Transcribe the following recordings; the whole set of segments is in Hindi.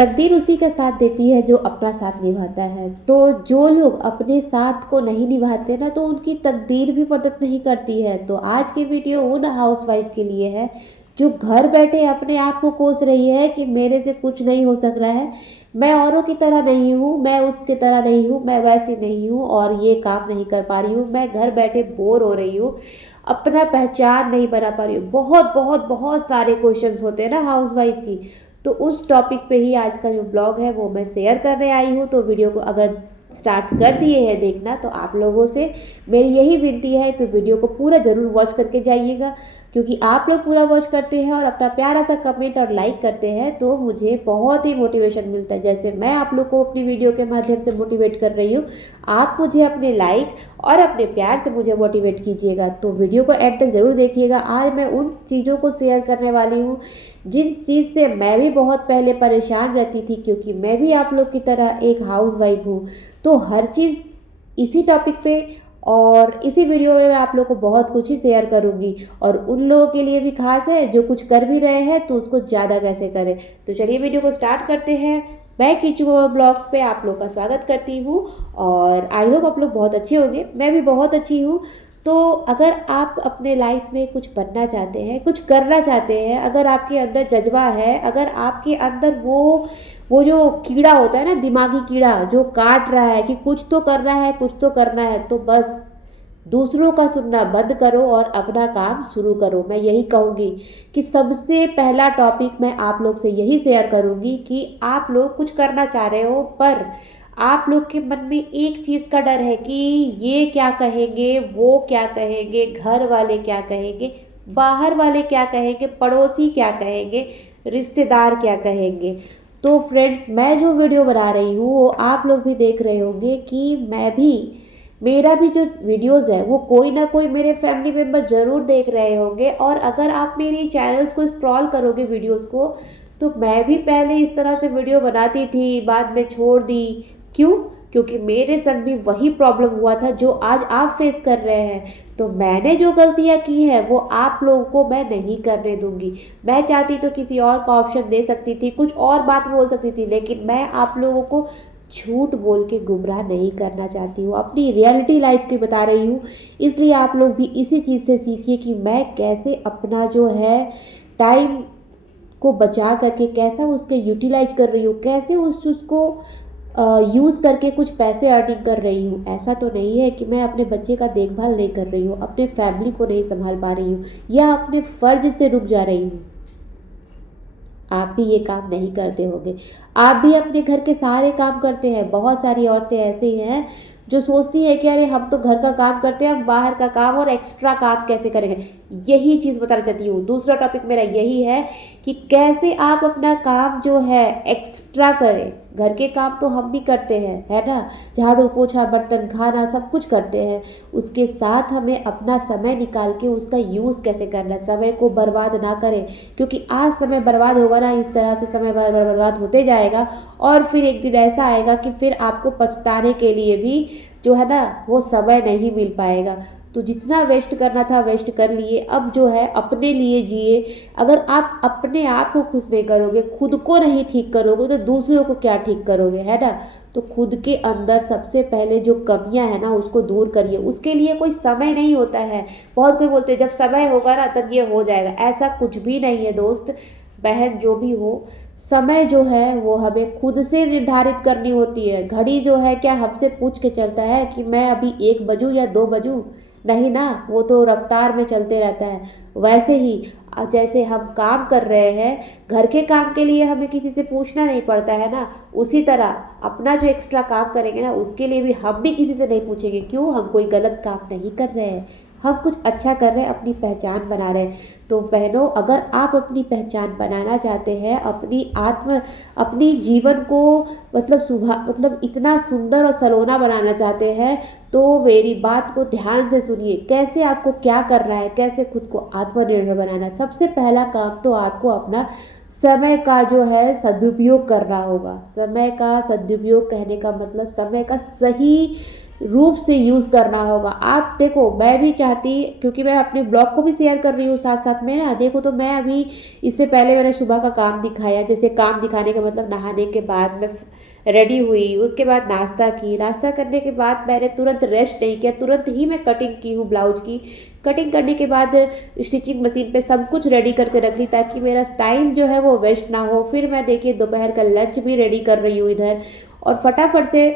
तकदीर उसी का साथ देती है जो अपना साथ निभाता है। तो जो लोग अपने साथ को नहीं निभाते ना, तो उनकी तकदीर भी मदद नहीं करती है। तो आज की वीडियो उन हाउसवाइफ के लिए है जो घर बैठे अपने आप को कोस रही है कि मेरे से कुछ नहीं हो सक रहा है, मैं औरों की तरह नहीं हूँ, मैं उसकी तरह नहीं हूँ, मैं वैसी नहीं हूँ और ये काम नहीं कर पा रही हूँ, मैं घर बैठे बोर हो रही हूँ, अपना पहचान नहीं बना पा रही हूँ। बहुत बहुत बहुत सारे क्वेश्चंस होते हैं ना हाउसवाइफ की। तो उस टॉपिक पे ही आज का जो ब्लॉग है वो मैं शेयर करने आई हूँ। तो वीडियो को अगर स्टार्ट कर दिए हैं देखना, तो आप लोगों से मेरी यही विनती है कि वीडियो को पूरा ज़रूर वॉच करके जाइएगा, क्योंकि आप लोग पूरा वॉच करते हैं और अपना प्यारा सा कमेंट और लाइक करते हैं तो मुझे बहुत ही मोटिवेशन मिलता है। जैसे मैं आप लोग को अपनी वीडियो के माध्यम से मोटिवेट कर रही हूँ, आप मुझे अपने लाइक और अपने प्यार से मुझे मोटिवेट कीजिएगा। तो वीडियो को एंड तक ज़रूर देखिएगा। आज मैं उन चीज़ों को शेयर करने वाली हूँ जिन चीज़ से मैं भी बहुत पहले परेशान रहती थी, क्योंकि मैं भी आप लोग की तरह एक हाउसवाइफ हूँ। तो हर चीज़ इसी टॉपिक पे और इसी वीडियो में मैं आप लोग को बहुत कुछ ही शेयर करूँगी, और उन लोगों के लिए भी खास है जो कुछ कर भी रहे हैं तो उसको ज़्यादा कैसे करें। तो चलिए वीडियो को स्टार्ट करते हैं। मैं कीचू ब्लॉग्स पे आप लोग का स्वागत करती हूँ और आई होप आप लोग बहुत अच्छे होंगे। मैं भी बहुत अच्छी हूँ। तो अगर आप अपने लाइफ में कुछ बनना चाहते हैं, कुछ करना चाहते हैं, अगर आपके अंदर जज्बा है, अगर आपके अंदर वो जो कीड़ा होता है ना, दिमागी कीड़ा जो काट रहा है कि कुछ तो करना है, कुछ तो करना है, तो बस दूसरों का सुनना बंद करो और अपना काम शुरू करो। मैं यही कहूँगी कि सबसे पहला टॉपिक मैं आप लोग से यही शेयर करूँगी कि आप लोग कुछ करना चाह रहे हो, पर आप लोग के मन में एक चीज़ का डर है कि ये क्या कहेंगे, वो क्या कहेंगे, घर वाले क्या कहेंगे, बाहर वाले क्या कहेंगे, पड़ोसी क्या कहेंगे, रिश्तेदार क्या कहेंगे। तो फ्रेंड्स, मैं जो वीडियो बना रही हूँ वो आप लोग भी देख रहे होंगे कि मेरा भी जो वीडियोस है वो कोई ना कोई मेरे फैमिली मेम्बर ज़रूर देख रहे होंगे। और अगर आप मेरी चैनल्स को स्क्रॉल करोगे वीडियोस को, तो मैं भी पहले इस तरह से वीडियो बनाती थी, बाद में छोड़ दी। क्यों? क्योंकि मेरे संग भी वही प्रॉब्लम हुआ था जो आज आप फेस कर रहे हैं। तो मैंने जो गलतियां की हैं वो आप लोगों को मैं नहीं करने दूंगी। मैं चाहती तो किसी और का ऑप्शन दे सकती थी, कुछ और बात बोल सकती थी, लेकिन मैं आप लोगों को झूठ बोल के गुमराह नहीं करना चाहती हूँ। अपनी रियलिटी लाइफ की बता रही हूँ। इसलिए आप लोग भी इसी चीज़ से सीखिए कि मैं कैसे अपना जो है टाइम को बचा करके कैसा उसके यूटिलाइज कर रही हूँ, कैसे उसको यूज़ करके कुछ पैसे अर्निंग कर रही हूँ। ऐसा तो नहीं है कि मैं अपने बच्चे का देखभाल नहीं कर रही हूँ, अपने फैमिली को नहीं संभाल पा रही हूँ या अपने फ़र्ज से रुक जा रही हूँ। आप भी ये काम नहीं करते होंगे। आप भी अपने घर के सारे काम करते हैं। बहुत सारी औरतें ऐसी हैं जो सोचती है कि अरे हम तो घर का काम करते हैं, हम बाहर का काम और एक्स्ट्रा काम कैसे करेंगे। यही चीज़ बताना चाहती हूँ। दूसरा टॉपिक मेरा यही है कि कैसे आप अपना काम जो है एक्स्ट्रा करें। घर के काम तो हम भी करते हैं, है ना, झाड़ू पोछा बर्तन खाना सब कुछ करते हैं। उसके साथ हमें अपना समय निकाल के उसका यूज़ कैसे करना है। समय को बर्बाद ना करें, क्योंकि आज समय बर्बाद होगा ना, इस तरह से समय बर्बाद होते जाएगा और फिर एक दिन ऐसा आएगा कि फिर आपको पछताने के लिए भी जो है ना वो समय नहीं मिल पाएगा। तो जितना वेस्ट करना था वेस्ट कर लिए, अब जो है अपने लिए जिए। अगर आप अपने आप को खुश नहीं करोगे, खुद को नहीं ठीक करोगे, तो दूसरों को क्या ठीक करोगे, है ना। तो खुद के अंदर सबसे पहले जो कमियां है ना उसको दूर करिए। उसके लिए कोई समय नहीं होता है। बहुत कोई बोलते हैं जब समय होगा ना तब ये हो जाएगा। ऐसा कुछ भी नहीं है दोस्त बहन जो भी हो। समय जो है वो हमें खुद से निर्धारित करनी होती है। घड़ी जो है क्या हमसे पूछ के चलता है कि मैं अभी 1 बजूं या 2 बजूं? नहीं ना, वो तो रफ्तार में चलते रहता है। वैसे ही जैसे हम काम कर रहे हैं, घर के काम के लिए हमें किसी से पूछना नहीं पड़ता है ना, उसी तरह अपना जो एक्स्ट्रा काम करेंगे ना उसके लिए भी हम भी किसी से नहीं पूछेंगे। क्यों? हम कोई गलत काम नहीं कर रहे हैं, हम कुछ अच्छा कर रहे हैं, अपनी पहचान बना रहे हैं। तो बहनों, अगर आप अपनी पहचान बनाना चाहते हैं, अपनी जीवन को मतलब इतना सुंदर और सलोना बनाना चाहते हैं, तो मेरी बात को ध्यान से सुनिए। कैसे आपको क्या करना है, कैसे खुद को आत्मनिर्भर बनाना है। सबसे पहला काम तो आपको अपना समय का जो है सदुपयोग करना होगा। समय का सदुपयोग कहने का मतलब समय का सही रूप से यूज़ करना होगा। आप देखो, मैं भी चाहती, क्योंकि मैं अपने ब्लॉग को भी शेयर कर रही हूँ साथ साथ में ना। देखो तो मैं अभी इससे पहले मैंने सुबह का काम दिखाया, जैसे काम दिखाने का मतलब नहाने के बाद मैं रेडी हुई, उसके बाद नाश्ता की, नाश्ता करने के बाद मैंने तुरंत रेस्ट नहीं किया, तुरंत ही मैं कटिंग की हूँ ब्लाउज की। कटिंग करने के बाद स्टिचिंग मशीन पे सब कुछ रेडी करके रख ली, ताकि मेरा टाइम जो है वो वेस्ट ना हो। फिर मैं देखिए दोपहर का लंच भी रेडी कर रही हूँ इधर, और फटाफट से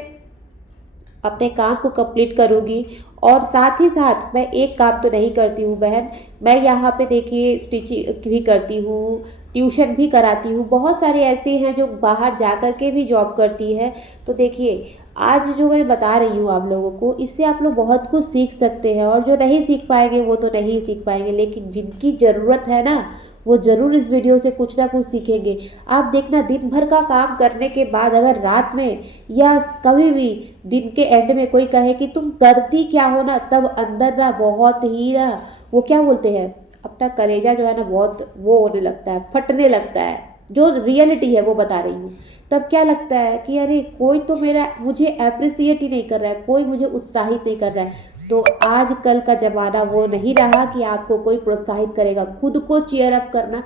अपने काम को कंप्लीट करूँगी। और साथ ही साथ मैं एक काम तो नहीं करती हूँ बहन, मैं यहाँ पे देखिए स्टिचिंग भी करती हूँ, ट्यूशन भी कराती हूँ। बहुत सारे ऐसे हैं जो बाहर जा कर के भी जॉब करती है। तो देखिए, आज जो मैं बता रही हूँ आप लोगों को, इससे आप लोग बहुत कुछ सीख सकते हैं, और जो नहीं सीख पाएंगे वो तो नहीं सीख पाएंगे, लेकिन जिनकी ज़रूरत है ना, वो ज़रूर इस वीडियो से कुछ ना कुछ सीखेंगे। आप देखना, दिन भर का काम करने के बाद अगर रात में या कभी भी दिन के एंड में कोई कहे कि तुम करती क्या हो ना, तब अंदर ना बहुत ही ना, वो क्या बोलते हैं, अपना कलेजा जो है ना बहुत वो होने लगता है, फटने लगता है। जो रियलिटी है वो बता रही हूँ। तब क्या लगता है कि अरे कोई तो मेरा मुझे अप्रिसिएट ही नहीं कर रहा है, कोई मुझे उत्साहित नहीं कर रहा है। तो आजकल का ज़माना वो नहीं रहा कि आपको कोई प्रोत्साहित करेगा। खुद को चीयर अप करना,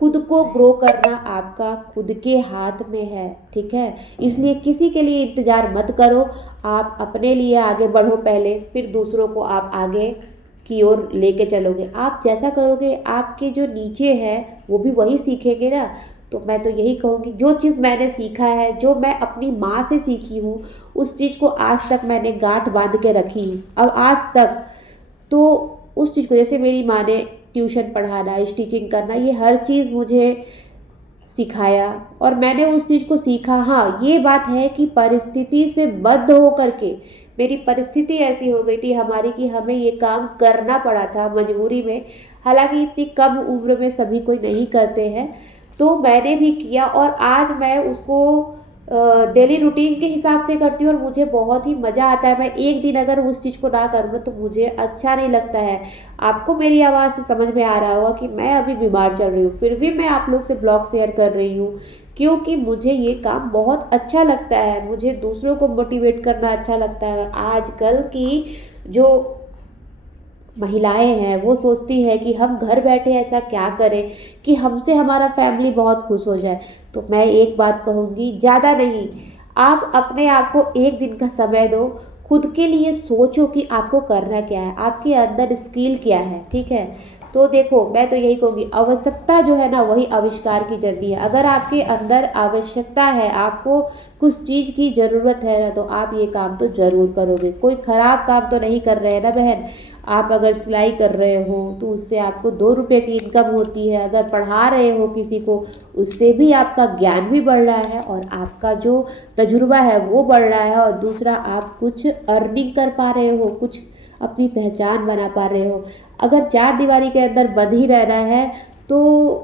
खुद को ग्रो करना आपका खुद के हाथ में है, ठीक है। इसलिए किसी के लिए इंतज़ार मत करो, आप अपने लिए आगे बढ़ो पहले, फिर दूसरों को आप आगे की ओर लेके चलोगे। आप जैसा करोगे, आपके जो नीचे है वो भी वही सीखेंगे ना। तो मैं तो यही कहूँगी, जो चीज़ मैंने सीखा है, जो मैं अपनी माँ से सीखी हूँ, उस चीज़ को आज तक मैंने गांठ बांध के रखी हूँ। अब आज तक तो उस चीज़ को, जैसे मेरी माँ ने ट्यूशन पढ़ाना, स्टिचिंग करना, ये हर चीज़ मुझे सिखाया और मैंने उस चीज़ को सीखा। हाँ, ये बात है कि परिस्थिति से बद्ध हो करके, मेरी परिस्थिति ऐसी हो गई थी हमारी कि हमें ये काम करना पड़ा था मजबूरी में। हालांकि इतनी कम उम्र में सभी कोई नहीं करते हैं, तो मैंने भी किया, और आज मैं उसको डेली रूटीन के हिसाब से करती हूँ और मुझे बहुत ही मज़ा आता है। मैं एक दिन अगर उस चीज़ को ना करूँ ना तो मुझे अच्छा नहीं लगता है। आपको मेरी आवाज़ से समझ में आ रहा होगा कि मैं अभी बीमार चल रही हूँ, फिर भी मैं आप लोग से ब्लॉग शेयर कर रही हूँ, क्योंकि मुझे ये काम बहुत अच्छा लगता है। मुझे दूसरों को मोटिवेट करना अच्छा लगता है। और आजकल की जो महिलाएं हैं वो सोचती है कि हम घर बैठे ऐसा क्या करें कि हमसे हमारा फैमिली बहुत खुश हो जाए। तो मैं एक बात कहूँगी, ज़्यादा नहीं, आप अपने आप को एक दिन का समय दो, खुद के लिए सोचो कि आपको करना क्या है, आपके अंदर स्किल क्या है, ठीक है। तो देखो, मैं तो यही कहूँगी, आवश्यकता जो है ना वही आविष्कार की जर्नी है। अगर आपके अंदर आवश्यकता है, आपको कुछ चीज़ की ज़रूरत है ना, तो आप ये काम तो ज़रूर करोगे। कोई ख़राब काम तो नहीं कर रहे हैं ना बहन। आप अगर सिलाई कर रहे हो तो उससे आपको 2 रुपये की इनकम होती है। अगर पढ़ा रहे हो किसी को, उससे भी आपका ज्ञान भी बढ़ रहा है और आपका जो तजुर्बा है वो बढ़ रहा है। और दूसरा, आप कुछ अर्निंग कर पा रहे हो, कुछ अपनी पहचान बना पा रहे हो। अगर चार दीवारी के अंदर बंद ही रहना है तो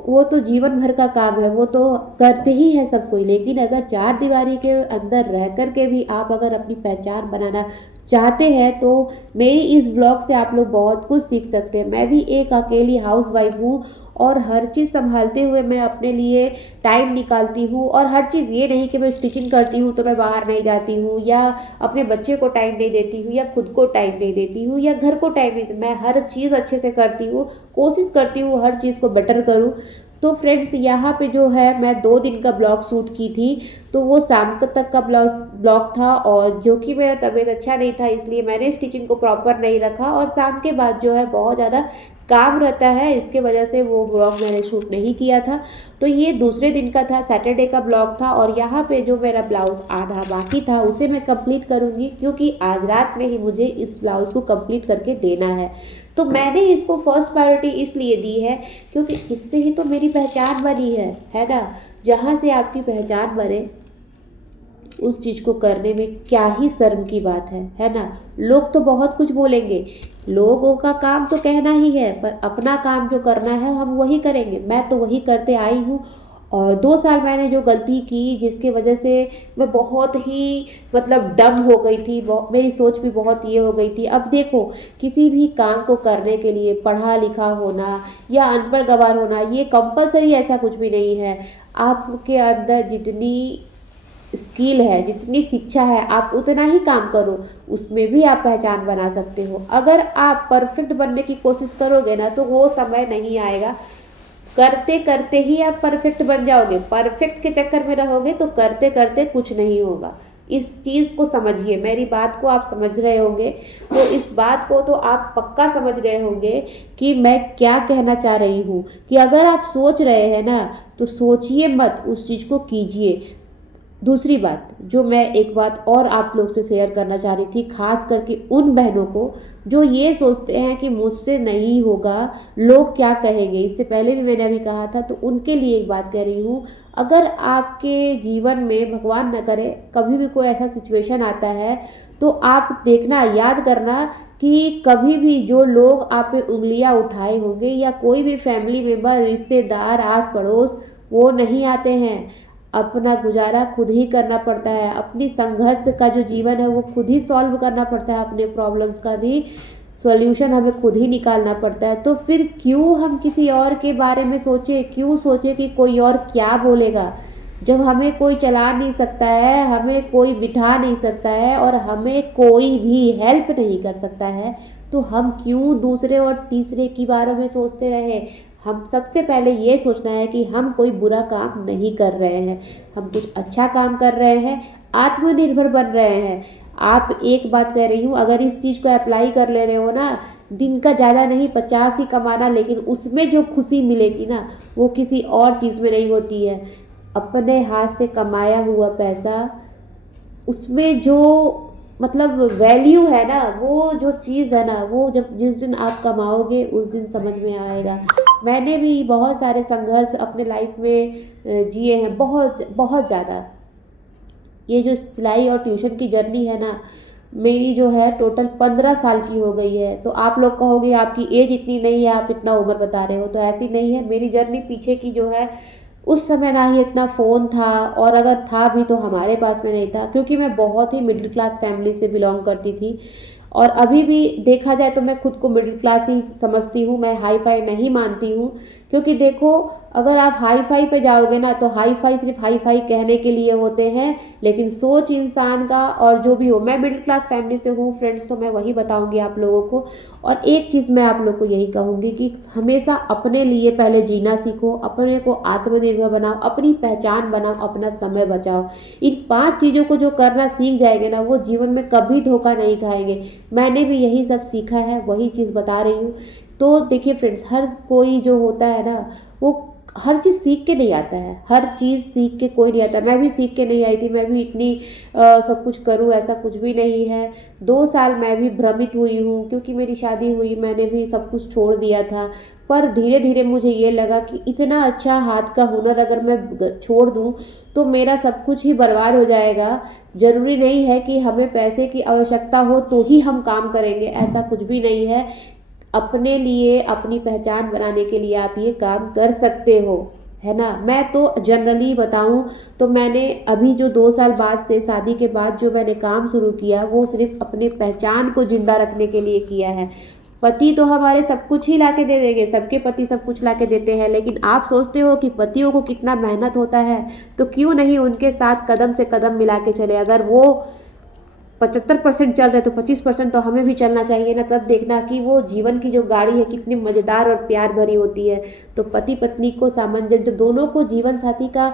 वो तो जीवन भर का काम है, वो तो करते ही है सब कोई। लेकिन अगर चार दीवारी के अंदर रह कर के भी आप अगर अपनी पहचान बनाना चाहते हैं तो मेरी इस ब्लॉग से आप लोग बहुत कुछ सीख सकते हैं। मैं भी एक अकेली हाउस वाइफ हूँ और हर चीज़ संभालते हुए मैं अपने लिए टाइम निकालती हूँ। और हर चीज़ ये नहीं कि मैं स्टिचिंग करती हूँ तो मैं बाहर नहीं जाती हूँ, या अपने बच्चे को टाइम नहीं देती हूँ, या खुद को टाइम नहीं देती हूँ, या घर को टाइम नहीं देती। मैं हर चीज़ अच्छे से करती हूँ, कोशिश करती हूँ हर चीज़ को बेटर करूँ। तो फ्रेंड्स, यहाँ पे जो है मैं 2 दिन का ब्लॉग शूट की थी, तो वो शाम तक का ब्लॉग था। और जो कि मेरा तबीयत अच्छा नहीं था, इसलिए मैंने स्टिचिंग को प्रॉपर नहीं रखा, और शाम के बाद जो है बहुत ज़्यादा काम रहता है, इसके वजह से वो ब्लॉग मैंने शूट नहीं किया था। तो ये दूसरे दिन का था, सैटरडे का ब्लॉग था। और यहाँ पे जो मेरा ब्लाउज़ आधा बाकी था उसे मैं कंप्लीट करूँगी, क्योंकि आज रात में ही मुझे इस ब्लाउज़ को कंप्लीट करके देना है। तो मैंने इसको फर्स्ट प्रायोरिटी इसलिए दी है क्योंकि इससे ही तो मेरी पहचान बनी है ना। जहाँ से आपकी पहचान बने, उस चीज़ को करने में क्या ही शर्म की बात है ना। लोग तो बहुत कुछ बोलेंगे, लोगों का काम तो कहना ही है, पर अपना काम जो करना है हम वही करेंगे। मैं तो वही करते आई हूँ। और 2 साल मैंने जो गलती की, जिसके वजह से मैं बहुत ही मतलब डम हो गई थी, मेरी सोच भी बहुत ये हो गई थी। अब देखो, किसी भी काम को करने के लिए पढ़ा लिखा होना या अनपढ़ गवार होना ये कंपलसरी ऐसा कुछ भी नहीं है। आपके अंदर जितनी स्किल है, जितनी शिक्षा है, आप उतना ही काम करो, उसमें भी आप पहचान बना सकते हो। अगर आप परफेक्ट बनने की कोशिश करोगे ना तो वो समय नहीं आएगा, करते करते ही आप परफेक्ट बन जाओगे। परफेक्ट के चक्कर में रहोगे तो करते करते कुछ नहीं होगा। इस चीज़ को समझिए, मेरी बात को आप समझ रहे होंगे, तो इस बात को तो आप पक्का समझ गए होंगे कि मैं क्या कहना चाह रही हूँ। कि अगर आप सोच रहे हैं ना तो सोचिए मत, उस चीज़ को कीजिए। दूसरी बात, जो मैं एक बात और आप लोग से शेयर करना चाह रही थी, खास करके उन बहनों को जो ये सोचते हैं कि मुझसे नहीं होगा, लोग क्या कहेंगे। इससे पहले भी मैंने अभी कहा था, तो उनके लिए एक बात कह रही हूँ। अगर आपके जीवन में भगवान न करे कभी भी कोई ऐसा सिचुएशन आता है, तो आप देखना, याद करना कि कभी भी जो लोग आप पे उंगलियां उठाए होंगे या कोई भी फैमिली मेम्बर, रिश्तेदार, आस पड़ोस, वो नहीं आते हैं। अपना गुजारा खुद ही करना पड़ता है। अपनी संघर्ष का जो जीवन है वो खुद ही सॉल्व करना पड़ता है। अपने प्रॉब्लम्स का भी सॉल्यूशन हमें खुद ही निकालना पड़ता है। तो फिर क्यों हम किसी और के बारे में सोचें, क्यों सोचें कि कोई और क्या बोलेगा। जब हमें कोई चला नहीं सकता है, हमें कोई बिठा नहीं सकता है और हमें कोई भी हेल्प नहीं कर सकता है, तो हम क्यों दूसरे और तीसरे के बारे में सोचते रहे। हम सबसे पहले ये सोचना है कि हम कोई बुरा काम नहीं कर रहे हैं, हम कुछ अच्छा काम कर रहे हैं, आत्मनिर्भर बन रहे हैं। आप एक बात कह रही हूँ, अगर इस चीज़ को अप्लाई कर ले रहे हो ना, दिन का ज़्यादा नहीं 50 ही कमाना, लेकिन उसमें जो खुशी मिलेगी ना वो किसी और चीज़ में नहीं होती है। अपने हाथ से कमाया हुआ पैसा, उसमें जो मतलब वैल्यू है ना, वो जो चीज़ है ना, वो जब जिस दिन आप कमाओगे उस दिन समझ में आएगा। मैंने भी बहुत सारे संघर्ष अपने लाइफ में जिए हैं, बहुत बहुत ज़्यादा। ये जो सिलाई और ट्यूशन की जर्नी है ना, मेरी जो है टोटल 15 साल की हो गई है। तो आप लोग कहोगे आपकी एज इतनी नहीं है, आप इतना उम्र बता रहे हो, तो ऐसी नहीं है। मेरी जर्नी पीछे की जो है, उस समय ना ही इतना फ़ोन था, और अगर था भी तो हमारे पास में नहीं था, क्योंकि मैं बहुत ही मिडिल क्लास फैमिली से बिलोंग करती थी। और अभी भी देखा जाए तो मैं खुद को मिडिल क्लास ही समझती हूँ, मैं हाई फाई नहीं मानती हूँ। क्योंकि देखो, अगर आप हाई फाई पे जाओगे ना तो हाई फाई सिर्फ हाई फाई कहने के लिए होते हैं, लेकिन सोच इंसान का और जो भी हो, मैं मिडिल क्लास फैमिली से हूँ फ्रेंड्स, तो मैं वही बताऊँगी आप लोगों को। और एक चीज़ मैं आप लोग को यही कहूँगी कि हमेशा अपने लिए पहले जीना सीखो, अपने को आत्मनिर्भर बनाओ, अपनी पहचान बनाओ, अपना समय बचाओ। इन 5 चीज़ों को जो करना सीख जाएंगे ना, वो जीवन में कभी धोखा नहीं खाएंगे। मैंने भी यही सब सीखा है, वही चीज़ बता रही हूँ। तो देखिए फ्रेंड्स, हर कोई जो होता है ना, वो हर चीज़ सीख के नहीं आता है, हर चीज़ सीख के कोई नहीं आता। मैं भी सीख के नहीं आई थी, मैं भी इतनी सब कुछ करूँ ऐसा कुछ भी नहीं है। 2 साल मैं भी भ्रमित हुई हूँ, क्योंकि मेरी शादी हुई, मैंने भी सब कुछ छोड़ दिया था। पर धीरे धीरे मुझे ये लगा कि इतना अच्छा हाथ का हुनर अगर मैं छोड़ दूँ तो मेरा सब कुछ ही बर्बाद हो जाएगा। ज़रूरी नहीं है कि हमें पैसे की आवश्यकता हो तो ही हम काम करेंगे, ऐसा कुछ भी नहीं है। अपने लिए अपनी पहचान बनाने के लिए आप ये काम कर सकते हो, है ना। मैं तो जनरली बताऊं तो मैंने अभी जो 2 साल बाद से, शादी के बाद जो मैंने काम शुरू किया, वो सिर्फ अपने पहचान को जिंदा रखने के लिए किया है। पति तो हमारे सब कुछ ही ला के दे देंगे, सबके पति सब कुछ ला के देते हैं, लेकिन आप सोचते हो कि पतियों को कितना मेहनत होता है, तो क्यों नहीं उनके साथ कदम से कदम मिला के चले। अगर वो 75% चल रहे तो 25% तो हमें भी चलना चाहिए ना। तब देखना कि वो जीवन की जो गाड़ी है कितनी मज़ेदार और प्यार भरी होती है। तो पति पत्नी को सामंजस्य, जो दोनों को जीवन साथी का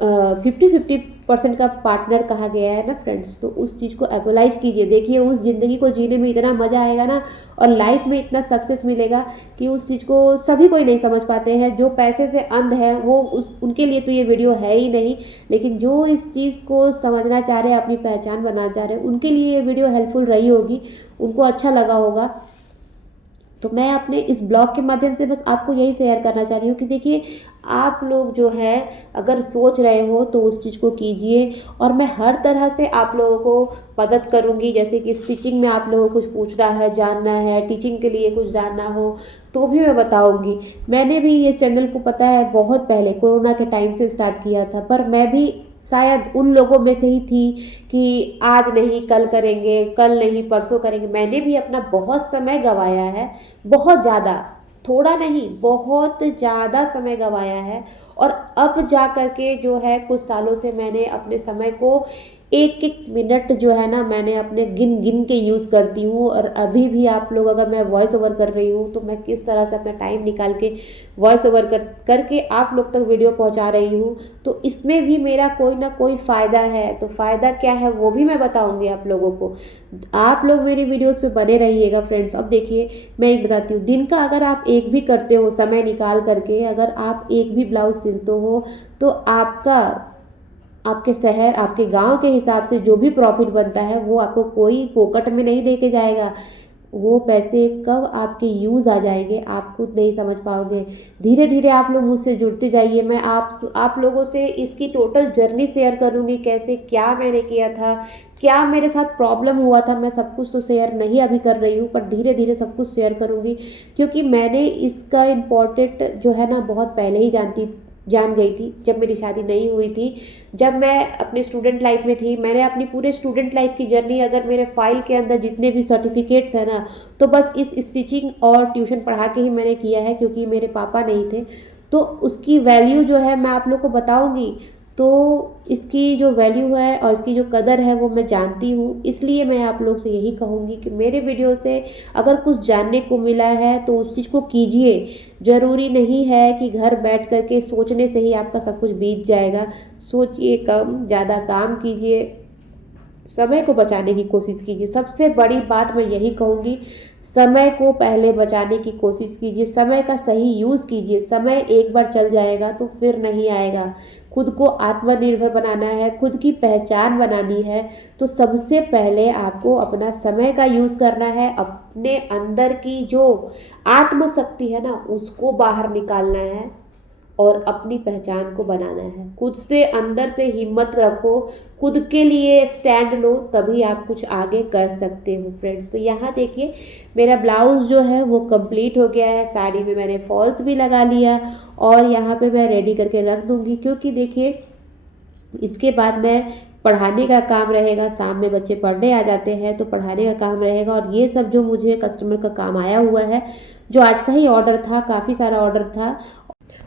50-50% का पार्टनर कहा गया है ना फ्रेंड्स, तो उस चीज़ को एपोलाइज कीजिए। देखिए उस ज़िंदगी को जीने में इतना मज़ा आएगा ना, और लाइफ में इतना सक्सेस मिलेगा कि उस चीज़ को सभी कोई नहीं समझ पाते हैं। जो पैसे से अंध है वो उनके लिए तो ये वीडियो है ही नहीं, लेकिन जो इस चीज़ को समझना चाह रहे हैं, अपनी पहचान बनाना चाह रहे हैं, उनके लिए ये वीडियो हेल्पफुल रही होगी, उनको अच्छा लगा होगा। तो मैं अपने इस ब्लॉग के माध्यम से बस आपको यही शेयर करना चाह रही हूँ कि देखिए, आप लोग जो है अगर सोच रहे हो तो उस चीज़ को कीजिए, और मैं हर तरह से आप लोगों को मदद करूँगी। जैसे कि स्टिचिंग में आप लोगों को कुछ पूछना है, जानना है, टीचिंग के लिए कुछ जानना हो तो भी मैं बताऊँगी। मैंने भी ये चैनल को पता है बहुत पहले कोरोना के टाइम से स्टार्ट किया था, पर मैं भी शायद उन लोगों में से ही थी कि आज नहीं कल करेंगे, कल नहीं परसों करेंगे। मैंने भी अपना बहुत समय गंवाया है, बहुत ज़्यादा, थोड़ा नहीं बहुत ज़्यादा समय गंवाया है। और अब जा कर के जो है कुछ सालों से मैंने अपने समय को एक एक मिनट जो है ना मैंने अपने गिन गिन के यूज़ करती हूँ। और अभी भी आप लोग, अगर मैं वॉइस ओवर कर रही हूँ तो मैं किस तरह से अपना टाइम निकाल के वॉइस ओवर करके आप लोग तक वीडियो पहुँचा रही हूँ। तो इसमें भी मेरा कोई ना कोई फ़ायदा है, तो फ़ायदा क्या है वो भी मैं बताऊँगी आप लोगों को। आप लोग मेरी वीडियोस पे बने रहिएगा फ्रेंड्स। अब देखिए मैं एक बताती हूँ, दिन का अगर आप एक भी करते हो समय निकाल करके, अगर आप एक भी ब्लाउज सिलते हो तो आपके शहर, आपके गांव के हिसाब से जो भी प्रॉफिट बनता है वो आपको कोई फोकट में नहीं दे के जाएगा। वो पैसे कब आपके यूज़ आ जाएंगे आप खुद नहीं समझ पाओगे। धीरे धीरे आप लोग मुझसे जुड़ते जाइए। मैं आप लोगों से इसकी टोटल जर्नी शेयर करूँगी, कैसे क्या मैंने किया था, क्या मेरे साथ प्रॉब्लम हुआ था। मैं सब कुछ तो शेयर नहीं अभी कर रही हूँ, पर धीरे धीरे सब कुछ शेयर करूँगी, क्योंकि मैंने इसका इम्पोर्टेंट जो है ना बहुत पहले ही जान गई थी, जब मेरी शादी नहीं हुई थी। जब मैं अपने स्टूडेंट लाइफ में थी, मैंने अपनी पूरे स्टूडेंट लाइफ की जर्नी, अगर मेरे फाइल के अंदर जितने भी सर्टिफिकेट्स हैं ना, तो बस इस स्टिचिंग और ट्यूशन पढ़ा के ही मैंने किया है, क्योंकि मेरे पापा नहीं थे। तो उसकी वैल्यू जो है मैं आप लोग को बताऊंगी। तो इसकी जो वैल्यू है और इसकी जो कदर है वो मैं जानती हूँ, इसलिए मैं आप लोग से यही कहूँगी कि मेरे वीडियो से अगर कुछ जानने को मिला है तो उस चीज़ को कीजिए। ज़रूरी नहीं है कि घर बैठ कर के सोचने से ही आपका सब कुछ बीत जाएगा। सोचिए कम, ज़्यादा काम कीजिए, समय को बचाने की कोशिश कीजिए। सबसे बड़ी बात मैं यही कहूँगी, समय को पहले बचाने की कोशिश कीजिए, समय का सही यूज़ कीजिए। समय एक बार चल जाएगा तो फिर नहीं आएगा। खुद को आत्मनिर्भर बनाना है, खुद की पहचान बनानी है, तो सबसे पहले आपको अपना समय का यूज़ करना है। अपने अंदर की जो आत्मशक्ति है ना उसको बाहर निकालना है और अपनी पहचान को बनाना है। खुद से अंदर से हिम्मत रखो, खुद के लिए स्टैंड लो, तभी आप कुछ आगे कर सकते हो फ्रेंड्स। तो यहाँ देखिए मेरा ब्लाउज़ जो है वो कंप्लीट हो गया है। साड़ी में मैंने फॉल्स भी लगा लिया और यहाँ पे मैं रेडी करके रख दूँगी, क्योंकि देखिए इसके बाद मैं पढ़ाने का काम रहेगा। शाम में बच्चे पढ़ने आ जाते हैं तो पढ़ाने का काम रहेगा। और ये सब जो मुझे कस्टमर का काम आया हुआ है, जो आज का ही ऑर्डर था, काफ़ी सारा ऑर्डर था,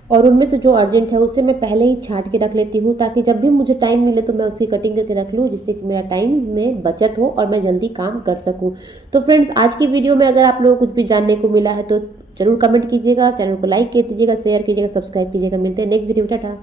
और उनमें से जो अर्जेंट है उसे मैं पहले ही छांट के रख लेती हूँ, ताकि जब भी मुझे टाइम मिले तो मैं उसकी कटिंग करके रख लूँ, जिससे कि मेरा टाइम में बचत हो और मैं जल्दी काम कर सकूँ। तो फ्रेंड्स आज की वीडियो में अगर आप लोगों को कुछ भी जानने को मिला है तो ज़रूर कमेंट कीजिएगा, चैनल को लाइक कर दीजिएगा, शेयर कीजिएगा, सब्सक्राइब कीजिएगा। मिलते हैं नेक्स्ट वीडियो में। टाटा।